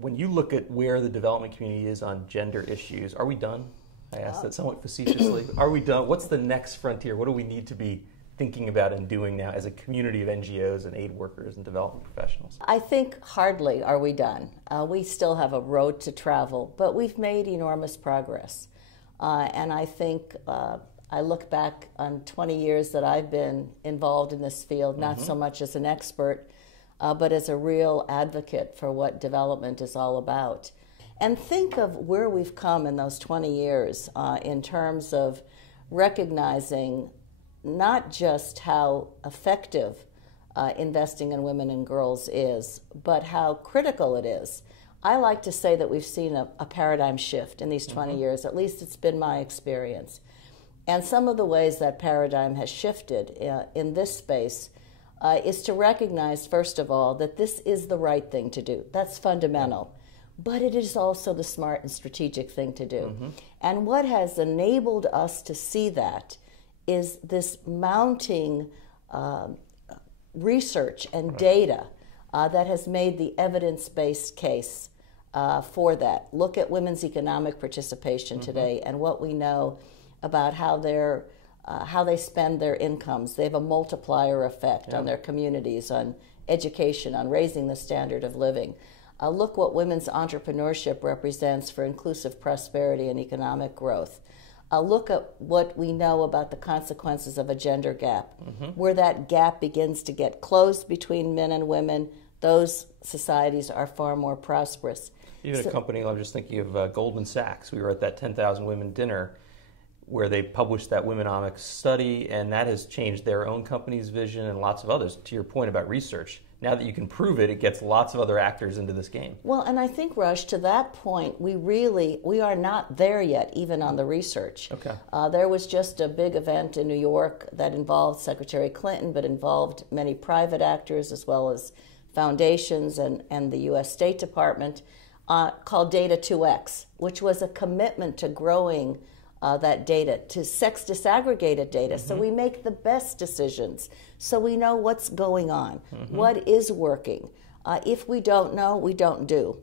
when you look at where the development community is on gender issues, are we done? I asked that somewhat facetiously. Are we done? What's the next frontier? What do we need to be thinking about and doing now as a community of NGOs and aid workers and development professionals? I think hardly are we done. We still have a road to travel, but we've made enormous progress. And I think I look back on 20 years that I've been involved in this field, not so much as an expert, but as a real advocate for what development is all about. And think of where we've come in those 20 years in terms of recognizing not just how effective investing in women and girls is, but how critical it is. I like to say that we've seen a paradigm shift in these 20 years, at least it's been my experience. And some of the ways that paradigm has shifted in this space is to recognize, first of all, that this is the right thing to do. That's fundamental. But it is also the smart and strategic thing to do. And what has enabled us to see that is this mounting research and data that has made the evidence-based case for that. Look at women's economic participation today and what we know about how they spend their incomes. They have a multiplier effect on their communities, on education, on raising the standard of living. Look what women's entrepreneurship represents for inclusive prosperity and economic growth. Look at what we know about the consequences of a gender gap. Where that gap begins to get closed between men and women, those societies are far more prosperous. Even a company, I'm just thinking of Goldman Sachs. We were at that 10,000 Women dinner where they published that Womenomics study, and that has changed their own company's vision and lots of others. To your point about research, now that you can prove it, it gets lots of other actors into this game. Well, and I think, Rush, to that point, we are not there yet, even on the research. Okay. There was just a big event in New York that involved Secretary Clinton, but involved many private actors as well as foundations and the U.S. State Department, called Data 2X, which was a commitment to growing that data, to sex disaggregated data, so we make the best decisions, so we know what's going on, what is working. If we don't know, we don't do.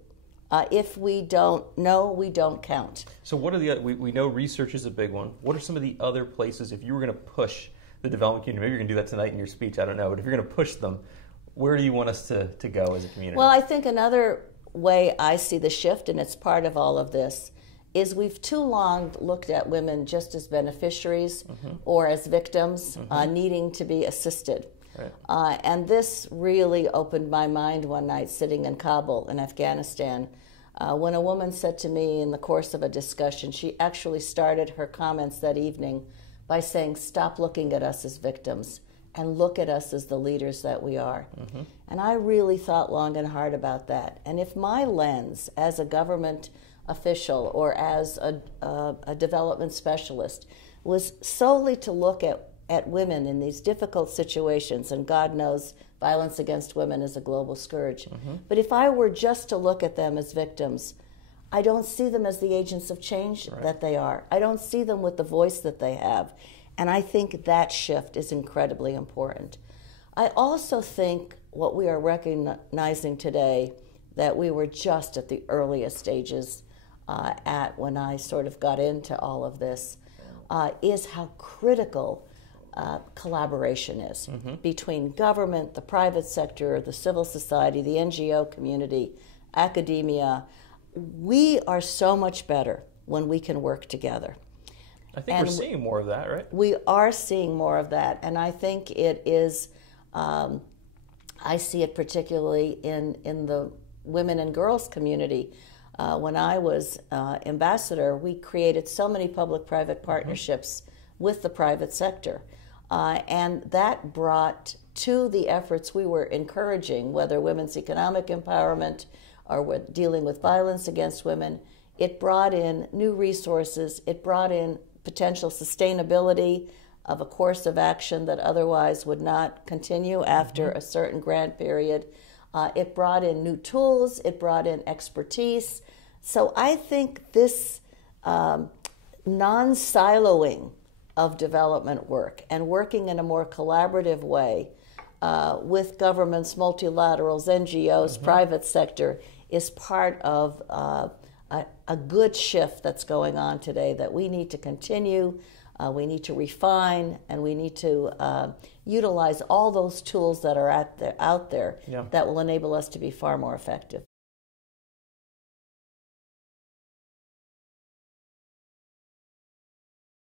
If we don't know, we don't count. So what are the other, we know research is a big one. What are some of the other places, if you were going to push the development community, maybe you're going to do that tonight in your speech, I don't know, but if you're going to push them, where do you want us to go as a community? Well, I think another way I see the shift, and it's part of all of this, is we've too long looked at women just as beneficiaries or as victims needing to be assisted. Right. And this really opened my mind one night sitting in Kabul in Afghanistan when a woman said to me in the course of a discussion, she actually started her comments that evening by saying, stop looking at us as victims and look at us as the leaders that we are. And I really thought long and hard about that. And if my lens as a government official or as a development specialist was solely to look at women in these difficult situations, and God knows violence against women is a global scourge. But if I were just to look at them as victims, I don't see them as the agents of change that they are. I don't see them with the voice that they have. And I think that shift is incredibly important. I also think what we are recognizing today, that we were just at the earliest stages at when I sort of got into all of this, is how critical collaboration is between government, the private sector, the civil society, the NGO community, academia. We are so much better when we can work together. I think we're seeing more of that, right? We are seeing more of that, and I think it is, I see it particularly in the women and girls community. When I was ambassador, we created so many public-private partnerships with the private sector. And that brought to the efforts we were encouraging, whether women's economic empowerment or with dealing with violence against women, it brought in new resources, it brought in potential sustainability of a course of action that otherwise would not continue after a certain grant period. It brought in new tools, it brought in expertise. So I think this non-siloing of development work and working in a more collaborative way with governments, multilaterals, NGOs, private sector, is part of a good shift that's going on today that we need to continue. We need to refine, and we need to utilize all those tools that are out there Yeah. that will enable us to be far more effective.